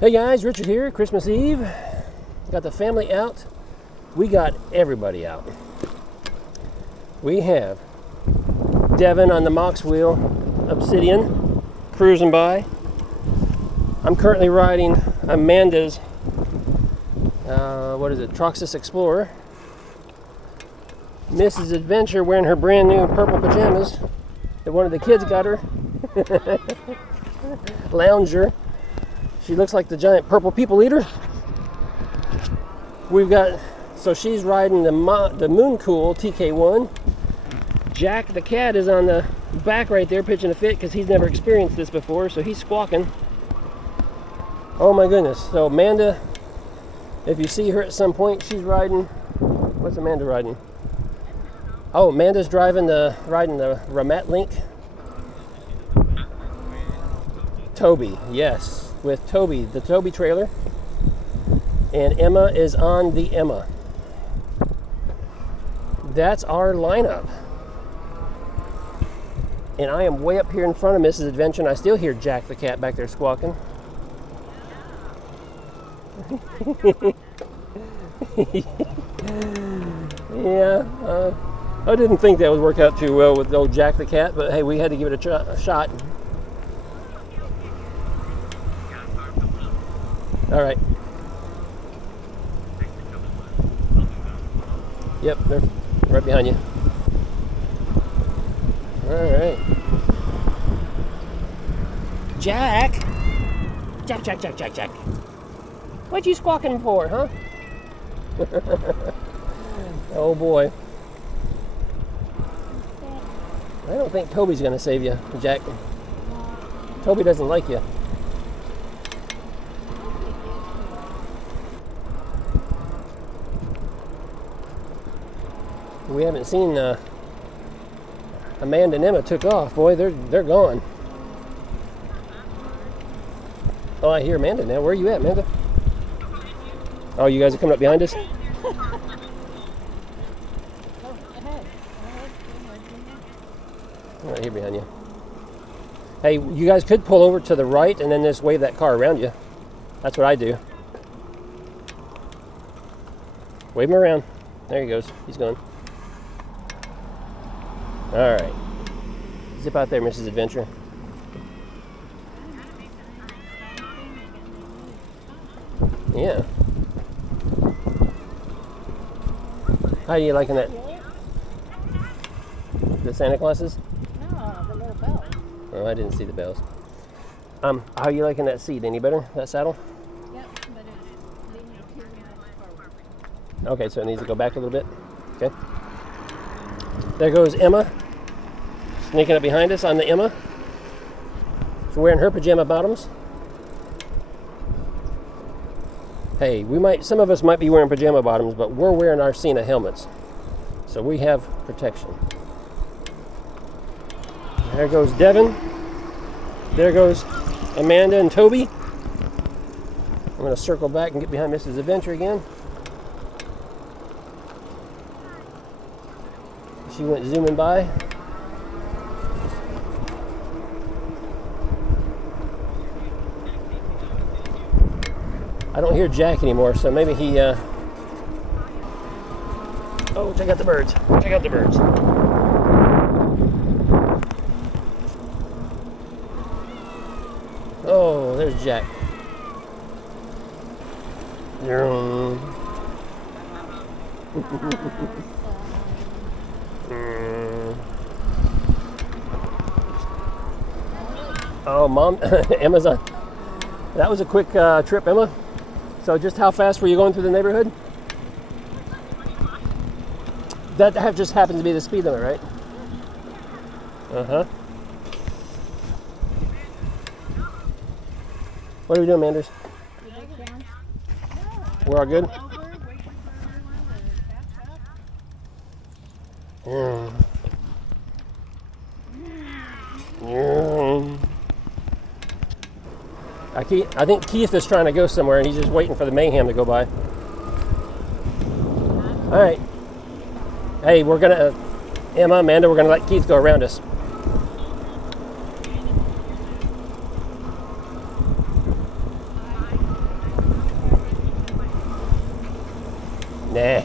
Hey guys, Richard here, Christmas Eve. Got the family out. We got everybody out. We have Devin on the Mox wheel, Obsidian, cruising by. I'm currently riding Amanda's, Troxus Explorer. Mrs. Adventure wearing her brand new purple pajamas that one of the kids got her. Lounger. She looks like the giant purple people eater. So she's riding the Mooncool TK1. Jack the cat is on the back right there pitching a fit because he's never experienced this before, so he's squawking. Oh my goodness. So Amanda, if you see her at some point, she's riding. What's Amanda riding? Oh, Amanda's riding the Ramat Link. Toby, yes. With Toby, the Toby trailer, and Emma is on the Emma. That's our lineup. And I am way up here in front of Mrs. Adventure, and I still hear Jack the cat back there squawking. Yeah, I didn't think that would work out too well with old Jack the cat, but hey, we had to give it a shot. All right. Yep, they're right behind you. All right. Jack. Jack. What you squawking for, huh? Oh boy. I don't think Toby's gonna save you, Jack. Toby doesn't like you. We haven't seen Amanda and Emma took off. Boy, they're gone. Oh, I hear Amanda now. Where are you at, Amanda? Oh, you guys are coming up behind us? Right here behind you. Hey, you guys could pull over to the right and then just wave that car around you. That's what I do. Wave him around. There he goes. He's gone. All right. Zip out there, Mrs. Adventure. Yeah. How are you liking that? The Santa Clauses? No, the little bells. Oh, I didn't see the bells. How are you liking that seat? Any better? That saddle? Yep, but it's leaning too much forward. Okay, so it needs to go back a little bit. Okay. There goes Emma, sneaking up behind us on the Emma. She's wearing her pajama bottoms. Hey, some of us might be wearing pajama bottoms, but we're wearing our Cena helmets, so we have protection. There goes Devin. There goes Amanda and Toby. I'm going to circle back and get behind Mrs. Adventure again. She went zooming by. I don't hear Jack anymore, so maybe he, Oh, check out the birds. Check out the birds. Oh, there's Jack. Oh, Mom, Emma's on. That was a quick trip, Emma. So just how fast were you going through the neighborhood? That just happens to be the speed limit, right? Uh-huh. What are we doing, Manders? We're all good? I think Keith is trying to go somewhere and he's just waiting for the mayhem to go by. All right. Hey, Emma, Amanda, we're gonna let Keith go around us. Nah.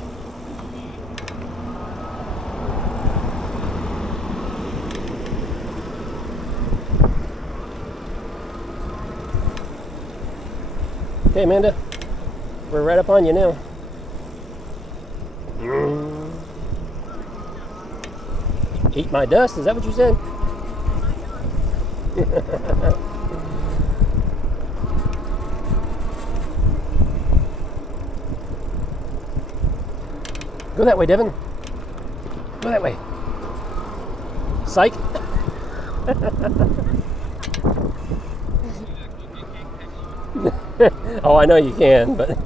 Okay, Amanda. We're right up on you now. Eat my dust? Is that what you said? Go that way, Devin. Go that way. Psych. Oh, I know you can, but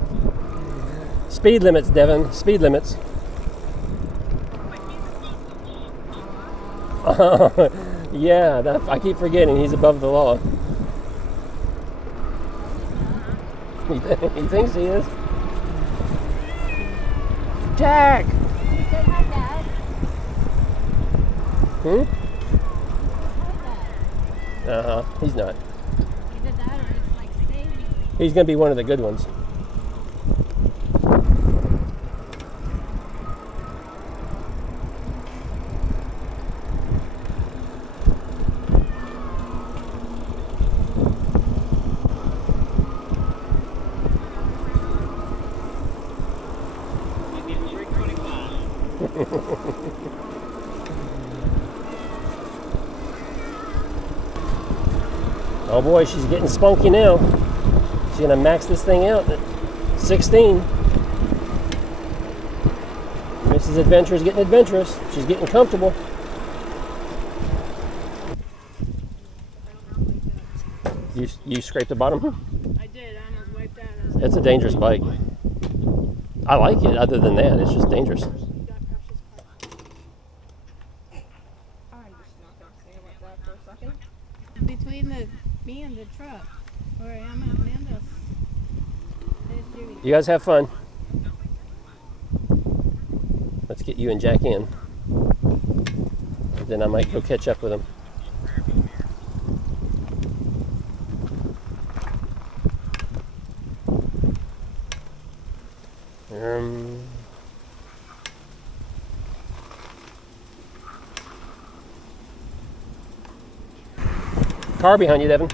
speed limits, Devin. Speed limits. Yeah, I keep forgetting he's above the law. He thinks he is. Jack! You said hi, Dad. Hmm? Hi, Dad. He's not. Either that or it's like saving. He's gonna be one of the good ones. Oh boy, she's getting spunky now. She's gonna max this thing out at 16. Mrs. Adventure is getting adventurous. She's getting comfortable. You scraped the bottom? I did. I almost wiped out. It's a dangerous bike. I like it. Other than that, it's just dangerous. I'm just not gonna say about that for a second. Between me and the truck, where I am at Amanda's. You guys have fun. Let's get you and Jack in. Then I might go catch up with him. Car behind you, Devin.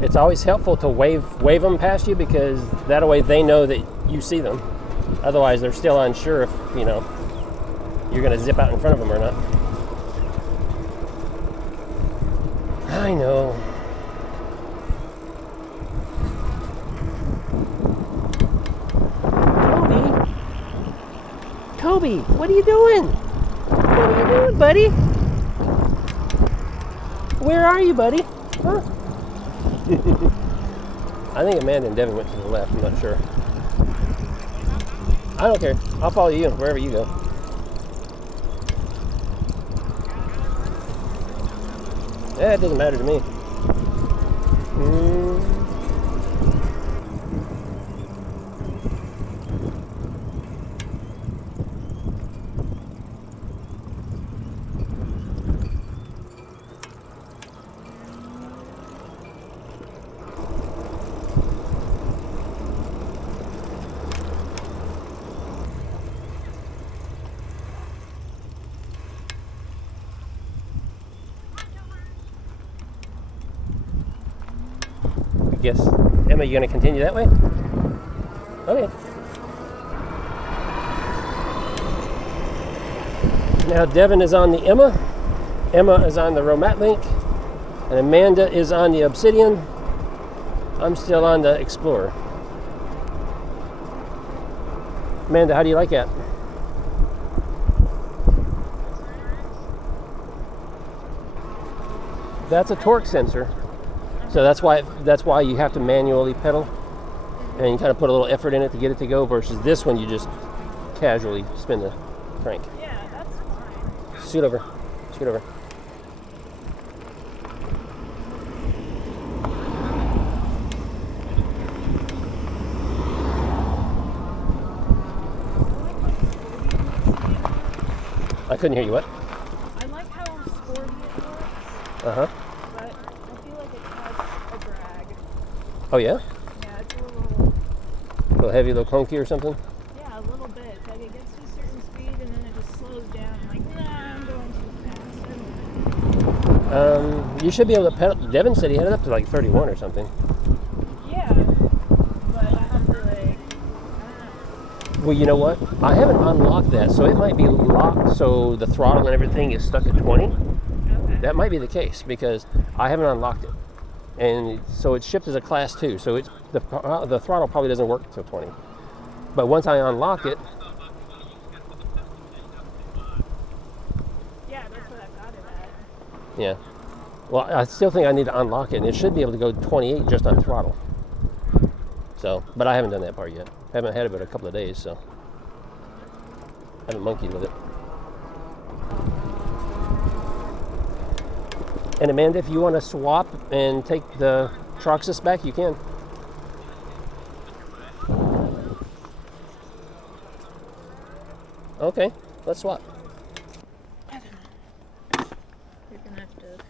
It's always helpful to wave them past you, because that way they know that you see them. Otherwise, they're still unsure if, you know, you're going to zip out in front of them or not. I know. Kobe, what are you doing? What are you doing, buddy? Where are you, buddy? Huh? I think Amanda and Devin went to the left. I'm not sure. I don't care. I'll follow you wherever you go. Yeah, it doesn't matter to me. Yes. Emma, you going to continue that way? Okay. Now Devin is on the Emma. Emma is on the Romat Link. And Amanda is on the Obsidian. I'm still on the Explorer. Amanda, how do you like that? That's a torque sensor. So that's why you have to manually pedal, and you kind of put a little effort in it to get it to go, versus this one you just casually spin the crank. Yeah, that's fine. Scoot over. Scoot over. I couldn't hear you. What? Uh-huh. but I feel like it has a drag. Oh, yeah? Yeah, it's a little heavy, a little clunky or something? yeah, a little bit. Like it gets to a certain speed and then it just slows down. I'm like, nah, I'm going too fast. I don't like it. You should be able to pedal. Devin said he had it up to like 31 or something. Yeah, but I have to like, I don't know. Well, you know what? I haven't unlocked that, so it might be locked so the throttle and everything is stuck at 20. Okay. That might be the case because I haven't unlocked it. And so it's shipped as a class 2, so it's the throttle probably doesn't work until 20. But once I unlock it, Yeah, that's what I've got it at. yeah. Well, I still think I need to unlock it, and it should be able to go 28 just on throttle. So, but I haven't done that part yet. Haven't had it but a couple of days, so haven't monkeyed with it. And Amanda, if you want to swap and take the Troxus back, you can. Okay, let's swap. You're gonna have to.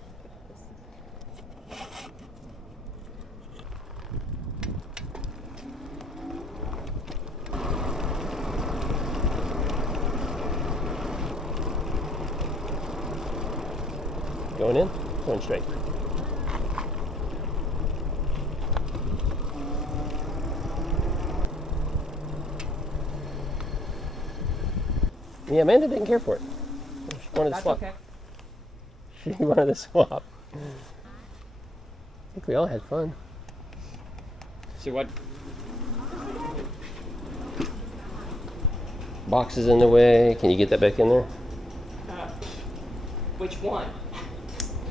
Going in, going straight. Yeah, Amanda didn't care for it. She wanted to swap. Okay. She wanted to swap. I think we all had fun. So what? Boxes in the way. Can you get that back in there? Which one?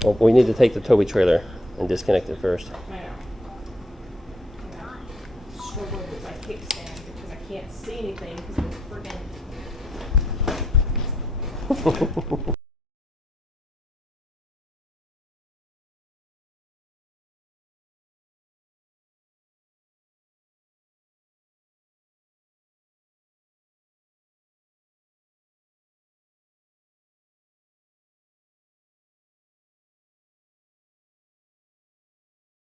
Well, we need to take the towing trailer and disconnect it first. I know. Struggling with my kickstand because I can't see anything because of the friggin'